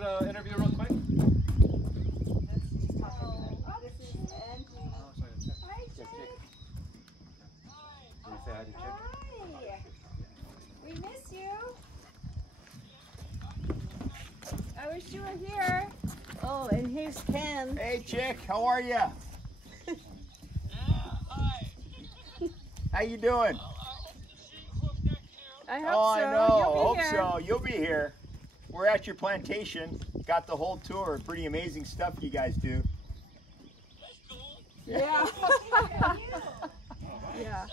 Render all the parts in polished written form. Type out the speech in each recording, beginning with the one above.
do an interview real quick? This is Angie. Oh, sorry, Chick. Hi, Chick. Can you say hi to Chick? Hi. We miss you. I wish you were here. Oh, and here's Ken. Hey, Chick, how are you? How you doing? I hope Oh, so. I know. You'll be Hope here. so. You'll be here. We're at your plantation. Got the whole tour. Pretty amazing stuff you guys do. Yeah. Yeah.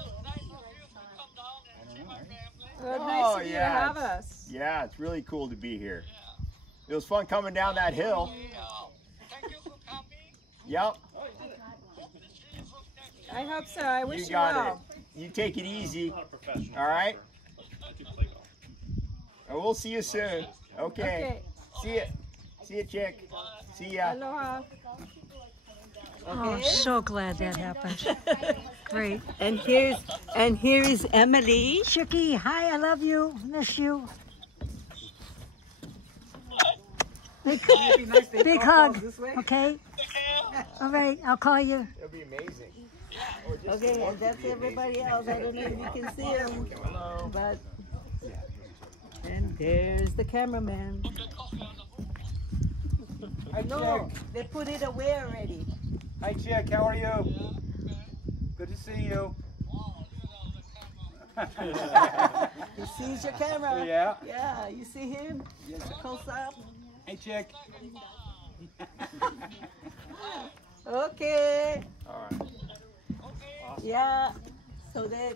Well, nice of you to have us. Yeah, it's really cool to be here. It was fun coming down that hill. Yep. I hope so. I wish you got well. it. You take it easy. All right? And we'll see you soon. Okay. See ya. See ya, Chick. See ya. Aloha. Oh, so glad that happened. Great. And here is Emily. Chicky, hi, I love you. Miss you. Big hug. Okay? All right, I'll call you. It'll be amazing. Okay, and that's everybody else. I don't know if you can see them. Hello. But, and there's the cameraman. Hi, No, Chick. they put it away already. Hi, Chick. How are you? Good to see you. He sees your camera. Yeah. Yeah, you see him? Yes. Close up. Hey, Chick. Okay. All right. Yeah. So they're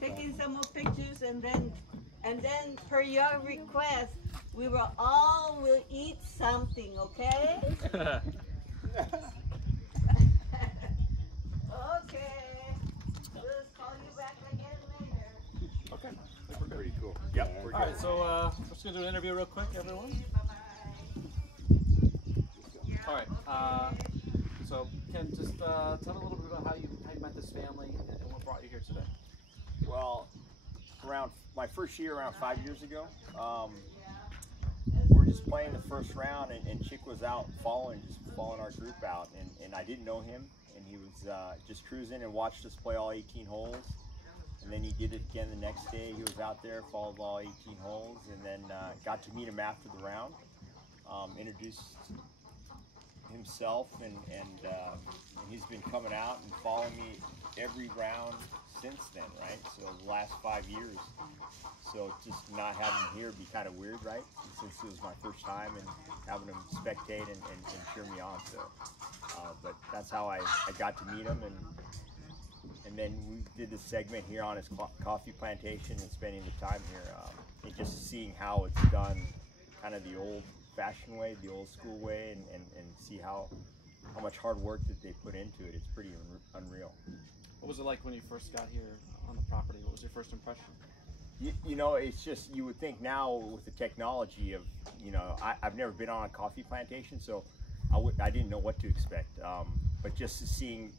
taking some more pictures, and then per your request, we will eat something, okay? Okay. We'll call you back again later. Okay. I think we're pretty cool. Yep, we're good. All right, so we're just gonna do an interview real quick, everyone. All right. So Ken, just tell me a little bit about how you met this family and what brought you here today. Well, around my first year, around 5 years ago, we were just playing the first round, and Chick was out following our group out, and I didn't know him, and he was just cruising and watched us play all 18 holes, and then he did it again the next day. He was out there, followed all 18 holes, and then got to meet him after the round, introduced himself, and he's been coming out and following me every round since then, right? So the last 5 years. So just not having him here would be kind of weird, right? Since it was my first time, and having him spectate and cheer me on. So, but that's how I got to meet him, and then we did this segment here on his coffee plantation and spending the time here, and just seeing how it's done, kind of the old-fashioned way, the old-school way, and see how much hard work that they put into it. It's pretty unreal. What was it like when you first got here on the property? What was your first impression? You know, it's just, you would think now with the technology of, I've never been on a coffee plantation, so I didn't know what to expect. But just seeing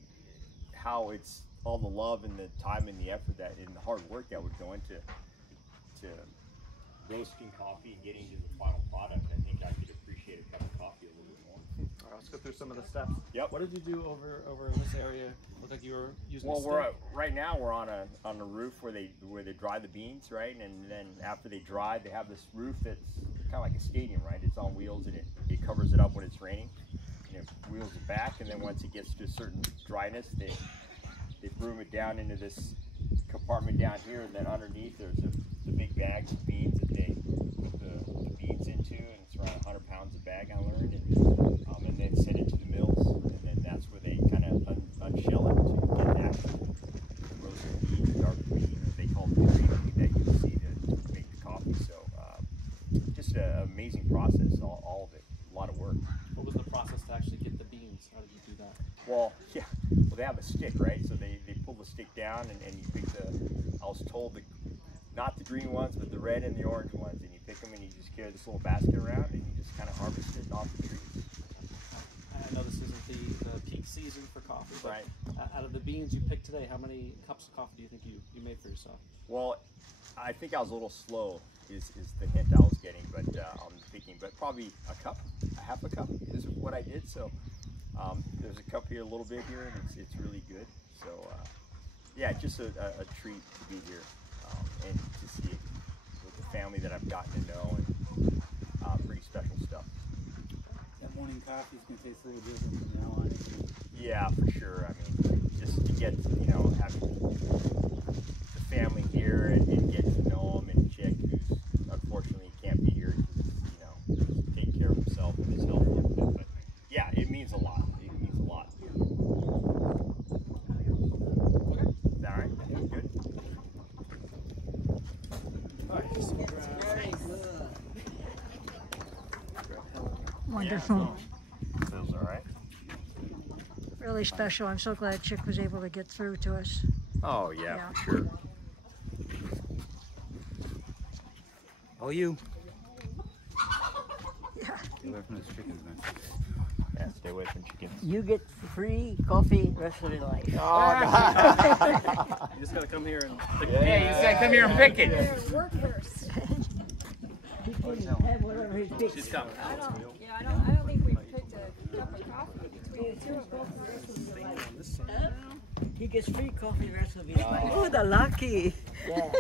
how it's all the love and the time and the effort and the hard work that would go into roasting coffee and getting to the final product, I think I could appreciate a cup of coffee a little bit more. All right, let's go through some of the steps. Yep. What did you do over in this area? Looked like you were using a stick. Right now we're on a roof where they dry the beans, right? And then after they dry, they have this roof that's kind of like a stadium, right? It's on wheels, and it covers it up when it's raining, and it wheels it back. And then once it gets to a certain dryness, they broom it down into this compartment down here, and then underneath there's the big bags of beans that they put the beans into, and it's around 100 pounds a bag, I learned, and then send it to the mills, and then that's where they kind of unshell it to get the actual roasted beans, dark bean, or they call it the green bean that you see to make the coffee. So just an amazing process, all of it, a lot of work. What was the process to actually get the beans? How did you do that? Well, yeah, they have a stick, right? So they pull the stick down, and you pick I was told not the green ones, but the red and the orange ones, and you pick them and you just carry this little basket around, and you just kind of harvest it off the trees. I know this isn't the peak season for coffee, but right. At Out of the beans you picked today, how many cups of coffee do you think you made for yourself? Well, I think I was a little slow is the hint I was getting, but I'm thinking, but probably a cup, a half a cup is what I did. So there's a cup here, a little bit here, and it's really good. So yeah, just a treat to be here and to see it with the family that I've gotten to know, and pretty special stuff. That morning coffee is going to taste a little different from now on. Yeah, for sure. I mean, just to get, you know, have the family here and get to know him, and Chick, who's unfortunately can't be here because, you know, he's taking care of himself and his health. But yeah, it means a lot. It means a lot. Is that all right? Yeah, good. All right. Wonderful. Yeah. Feels all right. Really special. I'm so glad Chick was able to get through to us. Oh yeah, Yeah. for sure. Oh, you. Yeah. Stay away from those chickens, man. Yeah, stay away from chickens. You get free coffee rest of your life. Oh God. You just gotta come here and pick Yeah, you just gotta come here and pick it. Have whatever he picks. She's coming. I don't think we picked a cup of coffee between the two of us. He gets free coffee rest of his life. Oh, the lucky. Yeah.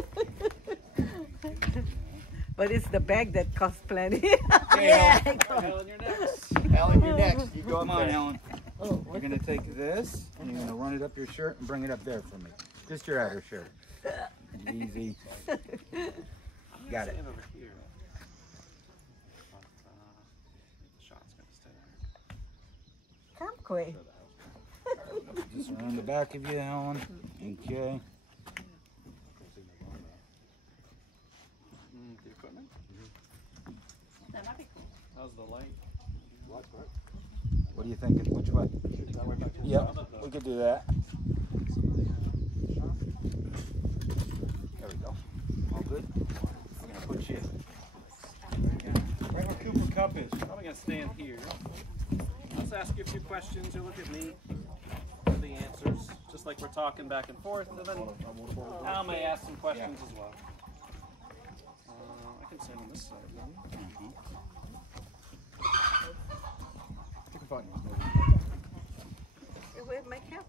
But it's the bag that costs plenty. Yeah. Helen, you're next. Helen, you're next. You go Come up on, there. Helen. We're going to take this, and you're going to run it up your shirt and bring it up there for me. Just your outer shirt. Easy. Got it. Stand over here. But, shot's gonna stay there. Come quick. Just around the back of you, Helen. Okay. The equipment? That might be cool. How's the light? What are you thinking? Which way? That way back to the Yep, south? we could do that. There we go. All good? I'm going to put you right where Cooper Cup is. Probably gonna stand here. Let's ask you a few questions. You look at me for the answers, just like we're talking back and forth. And then Al may ask some questions as well. I can stand on this side. Take a button. Where's my cap?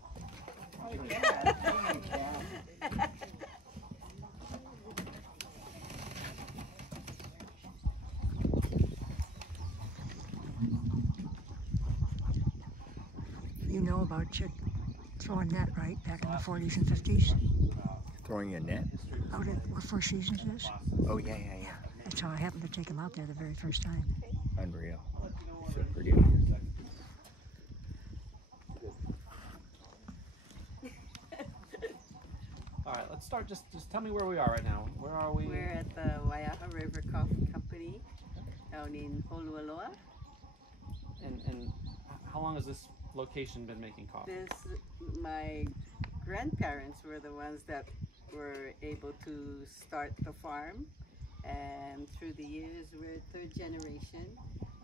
You know about Chick throwing net, right? Back in the 40s and 50s. Throwing a net? Out at where Four Seasons is. Oh yeah. That's how I happened to take him out there the very first time. Unreal. So pretty. All right, let's start. Just tell me where we are right now. Where are we? We're at the Waiaha River Coffee Company down in Holualoa. And how long has this location been making coffee? My grandparents were the ones that were able to start the farm, and through the years we're third generation,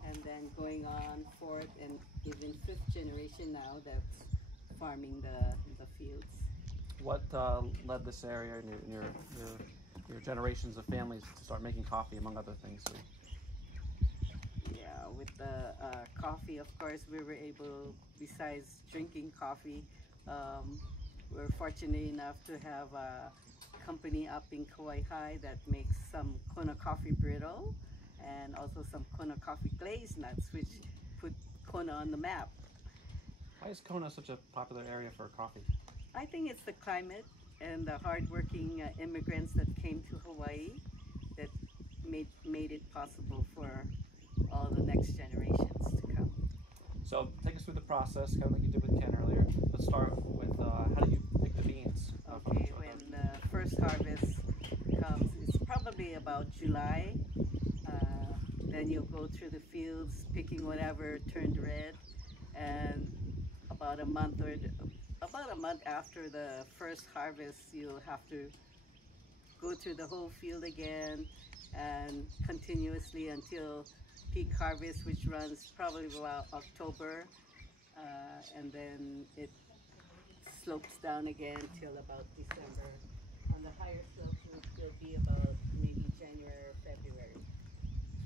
and then going on fourth and even fifth generation now that's farming the fields. What led this area and your generations of families to start making coffee, among other things? Yeah, with the coffee, of course, we were able, besides drinking coffee, we're fortunate enough to have a company up in Kauai High that makes some Kona coffee brittle and also some Kona coffee glazed nuts, which put Kona on the map. Why is Kona such a popular area for coffee? I think it's the climate and the hardworking immigrants that came to Hawaii that made it possible for all the next generations to come. So take us through the process, kind of like you did with Ken earlier. Let's start with how do you pick the beans? Okay, when the first harvest comes, it's probably about July. Then you'll go through the fields, picking whatever turned red, and about a month after the first harvest, you'll have to go through the whole field again and continuously until peak harvest, which runs probably about October, and then it slopes down again till about December. On the higher slopes, will be about maybe January or February.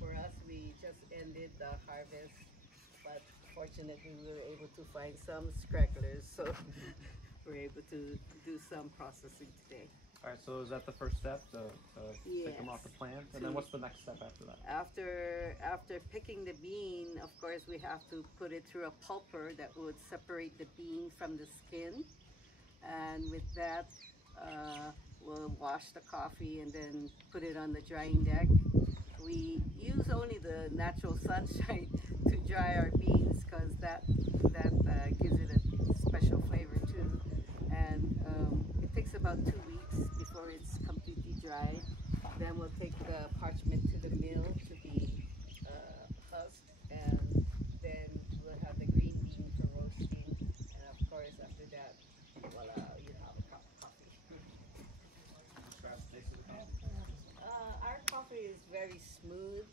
For us, we just ended the harvest, but fortunately we were able to find some scragglers, so we're able to do some processing today. All right, so is that the first step to take them Yes. off the plant? And then what's the next step after that? After picking the bean, of course, we have to put it through a pulper that would separate the bean from the skin. And with that, we'll wash the coffee and then put it on the drying deck. We use only the natural sunshine to dry our beans because that gives it a special flavor too. And it takes about 2 weeks before it's completely dried. Then we'll take the parchment to the mill to be husked, and then we'll have the green bean for roasting. And of course, after that, voila, you have a cup of coffee. Our coffee is very smooth,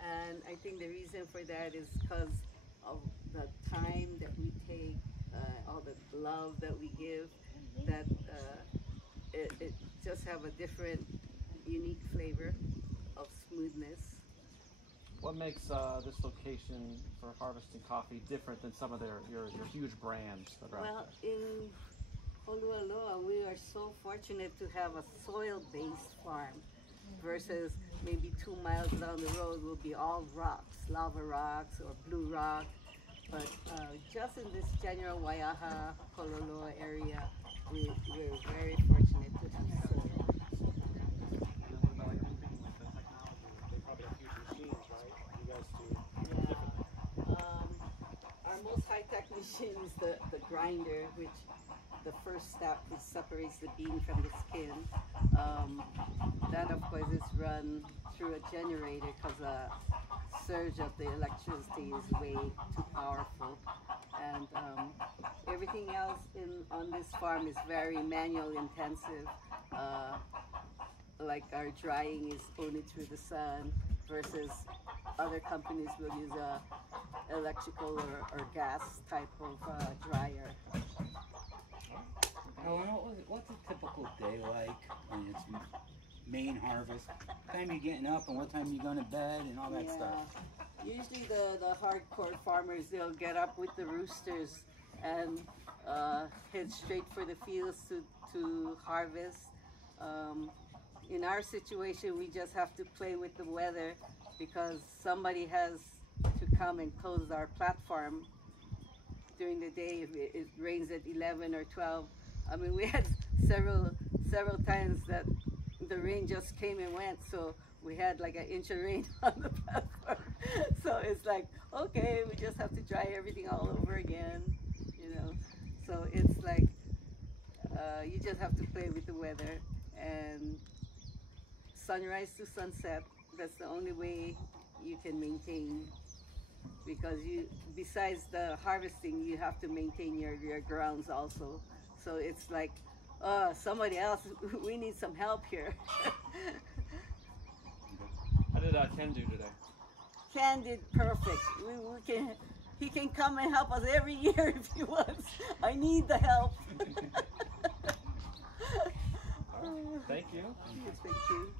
and I think the reason for that is because of the time that we take, all the love that we give, that it just have a different, unique flavor of smoothness. What makes this location for harvesting coffee different than some of your huge brands that are out Well, there? in Holualoa, we are so fortunate to have a soil-based farm versus maybe 2 miles down the road will be all rocks, lava rocks or blue rock. But just in this general Waiaha, Holualoa area, we're very fortunate to have soil. Our most high-tech machine is the grinder, which the first step is separates the bean from the skin. That of course is run through a generator because the surge of the electricity is way too powerful. And everything else on this farm is very manual intensive. Like our drying is only through the sun versus other companies will use a electrical or gas type of dryer. Helen, what's a typical day like when it's main harvest? What time you getting up and what time you going to bed and all that stuff? Usually the hardcore farmers, they'll get up with the roosters and head straight for the fields to harvest. In our situation, we just have to play with the weather because somebody has to come and close our platform during the day if it rains at 11 or 12. I mean, we had several times that the rain just came and went, so we had like 1 inch of rain on the platform. So it's like, okay, we just have to dry everything all over again, you know. So it's like, you just have to play with the weather, and sunrise to sunset, that's the only way you can maintain, because besides the harvesting, you have to maintain your grounds also. So it's like, somebody else, we need some help here. How did Ken do today? Ken did perfect. He can come and help us every year if he wants. I need the help. Thank you. Thank you.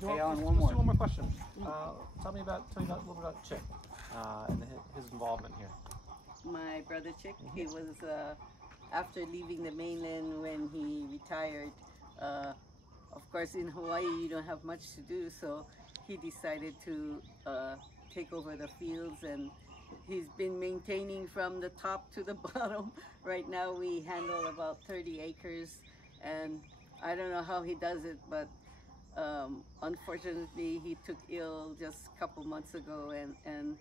Hey, Alan, Let's one more. do one more question. Tell me a little bit about Chick and his involvement here. My brother Chick, he was, after leaving the mainland when he retired, of course in Hawaii you don't have much to do, so he decided to take over the fields, and he's been maintaining from the top to the bottom. Right now we handle about 30 acres, and I don't know how he does it, but unfortunately he took ill just a couple months ago, and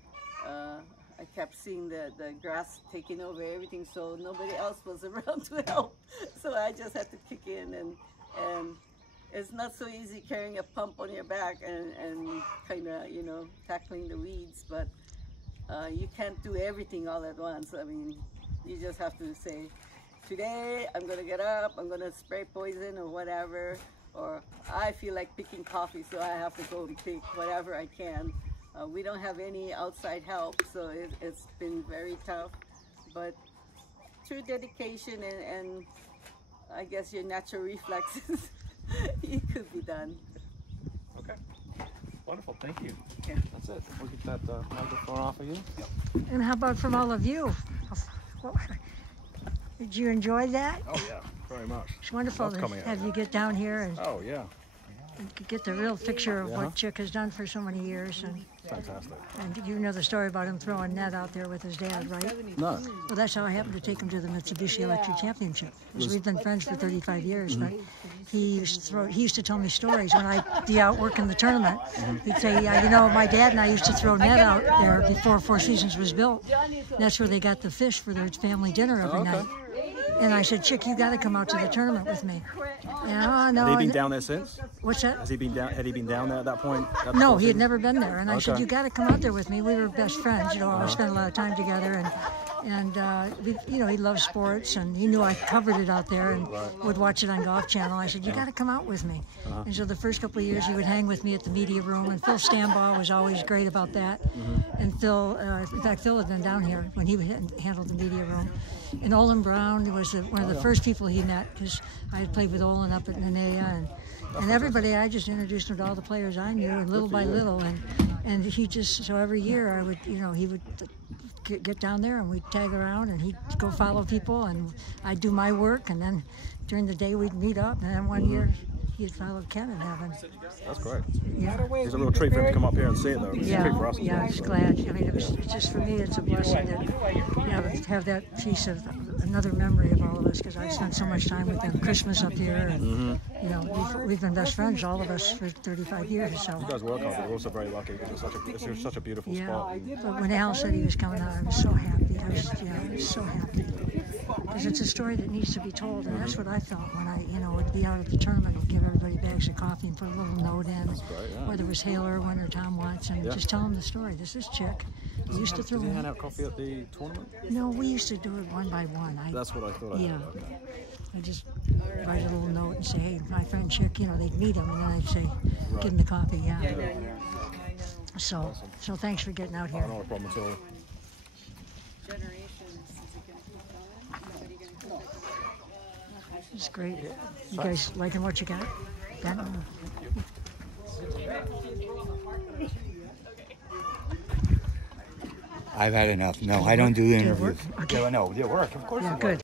I kept seeing the grass taking over everything, so nobody else was around to help. So I just had to kick in, and it's not so easy carrying a pump on your back and kind of, you know, tackling the weeds, but you can't do everything all at once. I mean, you just have to say, today I'm gonna get up, I'm gonna spray poison or whatever, or I feel like picking coffee, so I have to go and pick whatever I can. We don't have any outside help, so it's been very tough, but through dedication and I guess your natural reflexes, it could be done. Okay. Wonderful. Thank you. Okay. That's it. We'll get that microphone off of you. Yep. And how about from all of you? Did you enjoy that? Oh yeah, very much. It's wonderful Love to coming out have here. you get down here and Oh yeah, get the real picture of Yeah. what Chick has done for so many years. fantastic. And you know the story about him throwing net out there with his dad, right? No, Well, that's how I happened to take him to the Mitsubishi Electric Championship. Because we've been friends for 35 years, but he used to tell me stories when I'd be out working the tournament. He'd say, you know, my dad and I used to throw net out there before Four Seasons was built. That's where they got the fish for their family dinner every night. And I said, Chick, you got to come out to the tournament with me. No, no. had he been down there since? What's that? Had he been down there at that point? At the No, Four he had Seasons? never been there. And I said, Okay. you got to come out there with me. We were best friends, you know. We spent a lot of time together, and you know, he loved sports, and he knew I covered it out there and would watch it on Golf Channel. I said, you got to come out with me. And so the first couple of years, he would hang with me at the media room, and Phil Stambaugh was always great about that. And Phil, in fact, Phil had been down here when he handled the media room. And Olin Brown was one of the first people he met, because I had played with Olin up at Nanea, and everybody, I just introduced him to all the players I knew, and little by little, and he just, so every year I would, you know, he would get down there and we'd tag around, and he'd go follow people, and I'd do my work, and then during the day we'd meet up, and then one year he had followed Ken in heaven. That's great. Yeah. It's a real treat for him to come up here and see it, though. It's a treat for us as Yeah, well, I was so. glad. I mean, it's just for me, it's a blessing to have that piece of another memory of all of us, because I spent so much time with them. Christmas up here, and you know, we've been best friends, all of us, for 35 years. So. You guys work hard, but we're also very lucky because it's such a beautiful spot. But when Al said he was coming out, I was so happy. I was so happy. Because it's a story that needs to be told, and that's what I felt when I, you know, would be out at the tournament and give everybody bags of coffee and put a little note in, whether it was Hale Irwin or Tom Watson, just tell them the story. This is Chick. He used to throw. Did he hand out coffee at the tournament? No, we used to do it one by one. That's what I thought. Yeah. I just write a little note and say, hey, my friend Chick, you know, they'd meet him, and then I'd say, give him the coffee, So thanks for getting out here. Not a problem at all. It's great. You guys liking what you got? Ben? I've had enough. No, I don't do interviews. Okay. Yeah, no, they work. Of course Yeah, they work. good.